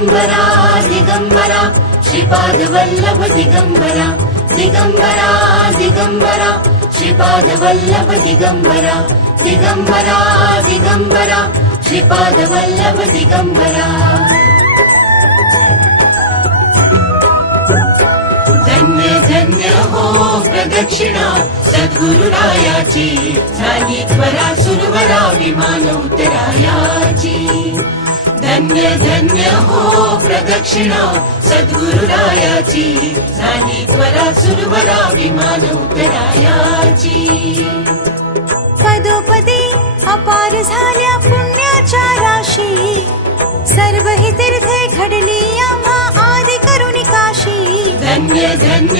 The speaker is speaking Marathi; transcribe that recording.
दिगंबरा दिगंबरा श्रीपाद वल्लभ दिगंबरा दिगंबरा दिगंबरा श्रीपाद वल्लभ दिगंबरा दिगंबरा दिगंबरा श्रीपाद वल्लभ दिगंबरा धन्य धन्य हो प्रदक्षिणा सद्गुरुरायाची झाली त्वरा सुरवरा विमान उतरायाची धन्य धन्य हो प्रदक्षिणा सद्गुरुरायाची झाली त्वरा सुरवरा विमान उतरायाची पदोपदी अपार झाल्या पुण्याच्या राशी सर्व हिते